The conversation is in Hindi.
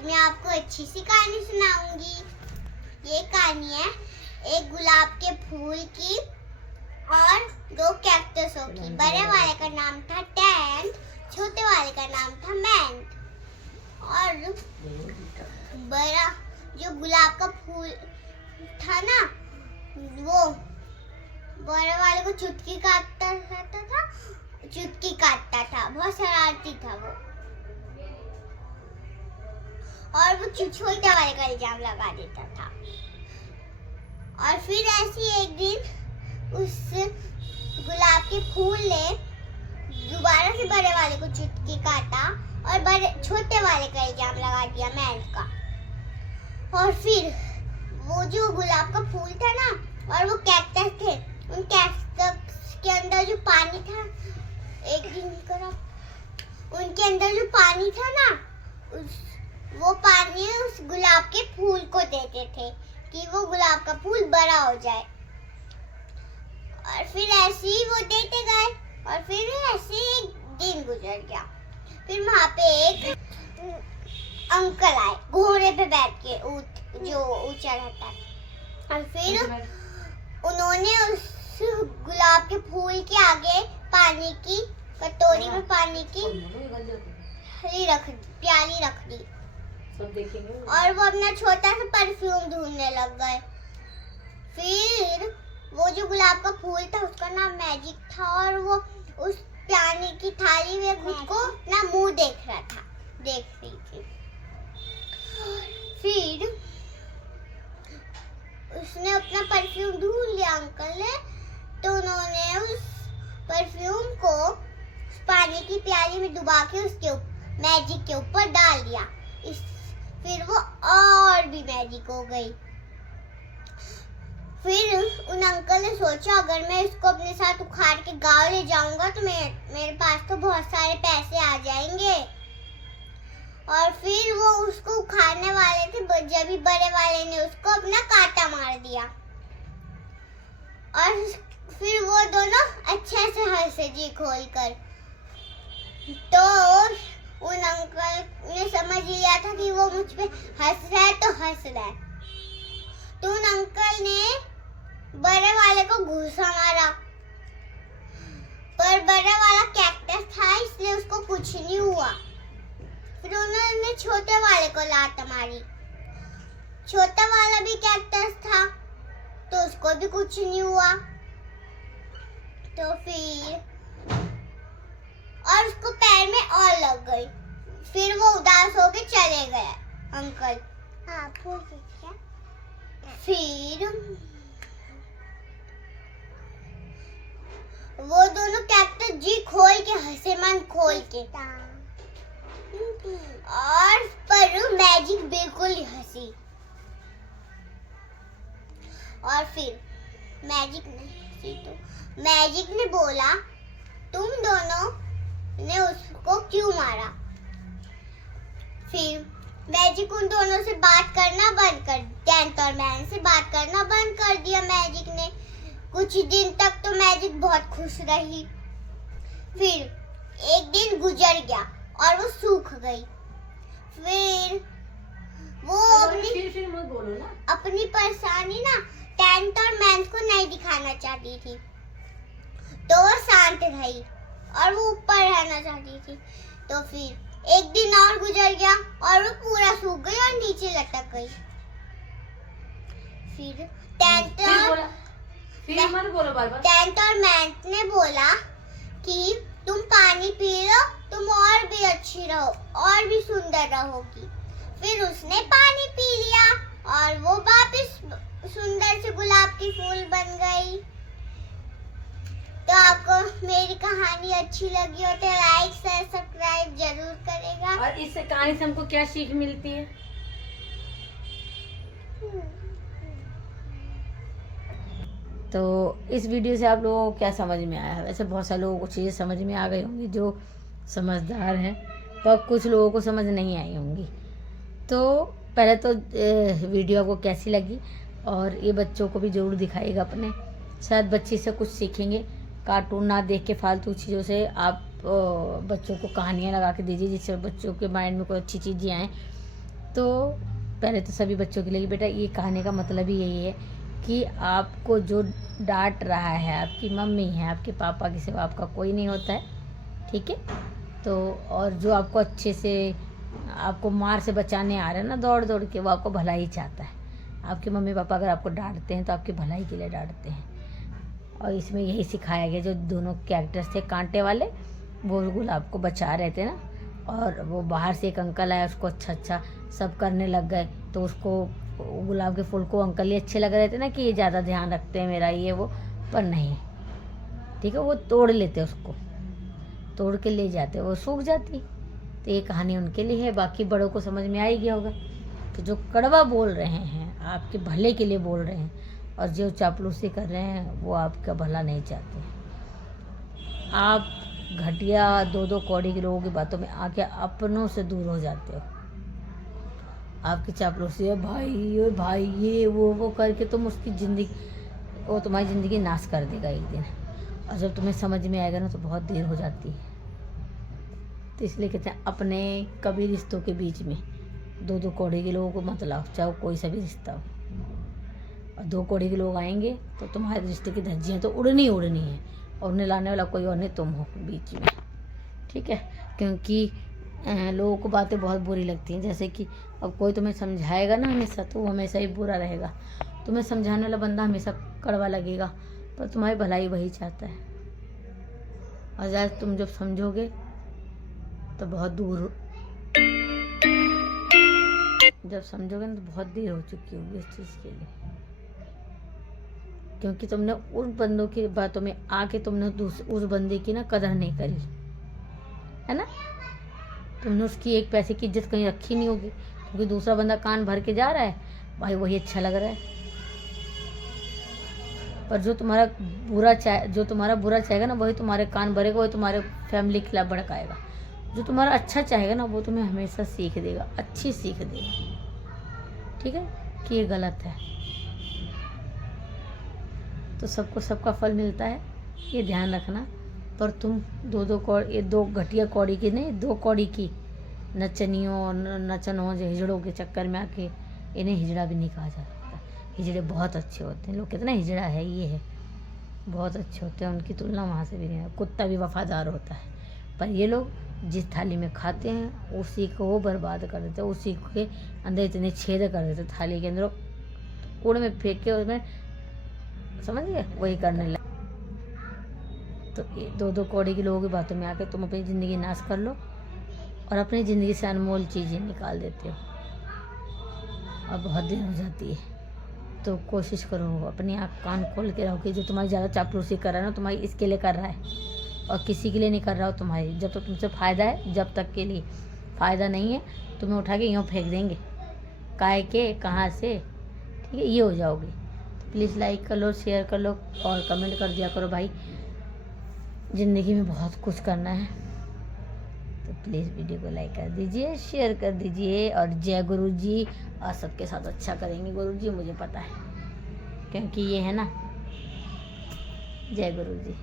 आज मैं आपको अच्छी सी कहानी सुनाऊंगी। ये कहानी है एक गुलाब के फूल की और दो कैक्टसों की। बड़े वाले का नाम था टेंट, छोटे वाले का नाम था मैंट। और बड़ा जो गुलाब का फूल था ना, वो बड़े वाले को चुटकी काटता था, बहुत शरारती था वो। और वो छोटे वाले का इल्जाम लगा देता था। और फिर ऐसी एक दिन उस गुलाब के फूल ने दोबारा से बड़े वाले को चुटकी काटा और छोटे वाले का इल्जाम लगा दिया मैंट का। और फिर वो जो गुलाब का फूल था ना और वो कैक्टस थे, उन कैक्टस के अंदर जो पानी था, उनके अंदर जो पानी था ना, वो पानी उस गुलाब के फूल को देते थे कि वो गुलाब का फूल बड़ा हो जाए। और फिर ऐसे ही वो देते गए और फिर ऐसे एक दिन गुजर गया। फिर वहां पे एक अंकल आए घोड़े पे बैठ के, जो ऊंचा रहता है। और फिर उन्होंने उस गुलाब के फूल के आगे पानी की कटोरी में पानी की प्याली रख दी और वो अपना छोटा सा परफ्यूम ढूंढने लग गए। फिर वो जो गुलाब का फूल था उसका नाम मैजिक था और वो उस प्याली की थाली में खुद को अपना मुंह देख रही थी। फिर उसने अपना परफ्यूम ढूंढ लिया अंकल ने, तो उन्होंने उस परफ्यूम को पानी की प्याली में डुबा के उसके मैजिक के ऊपर डाल दिया। फिर वो और भी मैजिक हो गई। फिर उन अंकल ने सोचा अगर मैं इसको अपने साथ उखाड़ के गांव ले जाऊंगा तो मेरे पास तो बहुत सारे पैसे आ जाएंगे। और फिर वो उसको उखाड़ने वाले थे, जब भी बड़े वाले ने उसको अपना कांटा मार दिया। और फिर वो दोनों अच्छे से हंसे जी खोल कर। तो उन अंकल ने समझ लिया था कि वो मुझ पे हंस रहा है तो हंस रहा है। तो उन अंकल ने बड़े वाले को घूंसा मारा, पर बड़ा वाला कैक्टस था इसलिए उसको कुछ नहीं हुआ। फिर उन्होंने छोटे वाले को लात मारी, छोटा वाला भी कैक्टस था तो उसको भी कुछ नहीं हुआ। तो फिर और उसको पैर में और लग गई। फिर वो उदास होके चले गए अंकल। फिर वो दोनों कैक्टस जी खोल के हंसे, मन खोल के। और पर मैजिक बिल्कुल ही हंसी। और फिर मैजिक ने बोला तुम दोनों ने उसको क्यों मारा। फिर मैजिक उन दोनों से बात करना बंद कर, टेंट और मैन से बात करना बंद कर दिया मैजिक ने। कुछ दिन तक तो मैजिक बहुत खुश रही। फिर एक दिन गुजर गया और वो सूख गई। फिर वो अपनी परेशानी ना टेंट और मैन को नहीं दिखाना चाहती थी, तो वो शांत रही और वो ऊपर रहना चाहती थी। तो फिर एक दिन और गुजर गया और वो पूरा सूख गई और नीचे लटक गई। फिर टेंट और मैंट ने बोला कि तुम पानी पी लो, तुम और भी अच्छी रहो और भी सुंदर रहोगी। फिर उसने पानी पी लिया और वो वापस सुंदर से गुलाब की फूल बन गई। तो आपको मेरी कहानी अच्छी लगी हो तो लाइक शेयर सब्सक्राइब जरूर करेगा। और इस कहानी से हमको क्या सीख मिलती है? तो इस वीडियो से आप लोगों को क्या समझ में आया है? वैसे बहुत सारे लोगों को चीज़ें समझ में आ गई होंगी जो समझदार हैं, पर कुछ लोगों को समझ नहीं आई होंगी। तो पहले तो वीडियो आपको कैसी लगी और ये बच्चों को भी ज़रूर दिखाइएगा अपने, शायद बच्चे से कुछ सीखेंगे। कार्टून ना देख के फालतू चीज़ों से आप बच्चों को कहानियाँ लगा के दीजिए जिससे बच्चों के माइंड में कोई अच्छी चीज़ें आएँ। तो पहले तो सभी बच्चों के लिए बेटा ये कहानी का मतलब ही यही है कि आपको जो डांट रहा है आपकी मम्मी है, आपके पापा के सिवा आपका कोई नहीं होता है, ठीक है। तो और जो आपको अच्छे से आपको मार से बचाने आ रहा है ना दौड़ दौड़ के, वो आपको भलाई चाहता है। आपके मम्मी पापा अगर आपको डांटते हैं तो आपकी भलाई के लिए डांटते हैं। और इसमें यही सिखाया गया, जो दोनों कैरेक्टर्स थे कांटे वाले, वो गुलाब को बचा रहे थे ना, और वो बाहर से एक अंकल आया, उसको अच्छा सब करने लग गए। तो उसको गुलाब के फूल को अंकल ही अच्छे लग रहे थे ना कि ये ज़्यादा ध्यान रखते हैं मेरा ये वो, पर नहीं, ठीक है, वो तोड़ लेते, उसको तोड़ के ले जाते, वो सूख जाती। तो ये कहानी उनके लिए है, बाकी बड़ों को समझ में आ ही गया होगा कि जो कड़वा बोल रहे हैं आपके भले के लिए बोल रहे हैं, और जो चापलूसी कर रहे हैं वो आपका भला नहीं चाहते। आप घटिया 2-2 कौड़ी के लोगों की बातों में आके अपनों से दूर हो जाते हो। आपकी चापलूसी है भाई ये वो करके तुम उसकी ज़िंदगी, वो तुम्हारी ज़िंदगी नाश कर देगा एक दिन। और जब तुम्हें समझ में आएगा ना तो बहुत देर हो जाती है। तो इसलिए कहते हैं अपने कभी रिश्तों के बीच में 2-2 कौड़ी के लोगों को मत लाओ, चाहे कोई सा भी रिश्ता हो। और 2 कौड़ी के लोग आएंगे तो तुम्हारे रिश्ते की धज्जियाँ तो उड़नी है, और उन्हें लाने वाला कोई और नहीं, तुम हो बीच में, ठीक है। क्योंकि लोगों को बातें बहुत बुरी लगती हैं। जैसे कि अब कोई तुम्हें समझाएगा ना हमेशा, तो वो हमेशा ही बुरा रहेगा। तुम्हें समझाने वाला बंदा हमेशा कड़वा लगेगा, पर तुम्हारी भलाई वही चाहता है। और ज़्यादा तुम जब समझोगे तो बहुत दूर, जब समझोगे ना तो बहुत देर हो चुकी होगी इस चीज़ के लिए। क्योंकि तुमने उन बंदों की बातों में आके तुमने उस बंदे की ना कदर नहीं करी है ना। तुमने उसकी एक पैसे की इज्जत कहीं रखी नहीं होगी, क्योंकि दूसरा बंदा कान भर के जा रहा है, भाई वही अच्छा लग रहा है। पर जो तुम्हारा बुरा चाहेगा ना, वही तुम्हारे कान भरेगा, वही तुम्हारे फैमिली के खिलाफ भड़काएगा। जो तुम्हारा अच्छा चाहेगा ना, वो तुम्हें हमेशा सीख देगा, अच्छी सीख देगा, ठीक है, कि ये गलत है। तो सबको सबका फल मिलता है, ये ध्यान रखना। पर तुम 2 घटिया कौड़ी की नहीं, 2 कौड़ी की नचनों जो हिजड़ों के चक्कर में आके, इन्हें हिजड़ा भी नहीं कहा जा सकता। हिजड़े बहुत अच्छे होते हैं, लोग कहते हैं ना हिजड़ा है ये है, बहुत अच्छे होते हैं, उनकी तुलना वहाँ से भी नहीं है। कुत्ता भी वफादार होता है, पर ये लोग जिस थाली में खाते हैं उसी को वो बर्बाद कर देते हैं, उसी के अंदर इतने छेद कर देते थाली के अंदर, कूड़ में फेंक के उसमें, समझ गए, वही करने लगे। तो 2-2 कौड़ी के लोगों की बातों में आके तुम अपनी ज़िंदगी नाश कर लो, और अपनी ज़िंदगी से अनमोल चीज़ें निकाल देते हो, और बहुत देर हो जाती है। तो कोशिश करो अपनी आँख कान खोल के रहो कि जो तुम्हारी ज़्यादा चापलूसी कर रहा है ना, तुम्हारी इसके लिए कर रहा है, और किसी के लिए नहीं कर रहा हो तुम्हारी। जब तक तुमसे फ़ायदा है, जब तक के लिए फ़ायदा नहीं है, तुम्हें उठा के यूँ फेंक देंगे, काहे के कहाँ से, ठीक है, ये हो जाओगे। तो प्लीज़ लाइक कर लो, शेयर कर लो, और कमेंट कर दिया करो भाई। ज़िंदगी में बहुत कुछ करना है, तो प्लीज़ वीडियो को लाइक कर दीजिए, शेयर कर दीजिए, और जय गुरु जी। और सबके साथ अच्छा करेंगे गुरु जी, मुझे पता है, क्योंकि ये है ना, जय गुरु जी।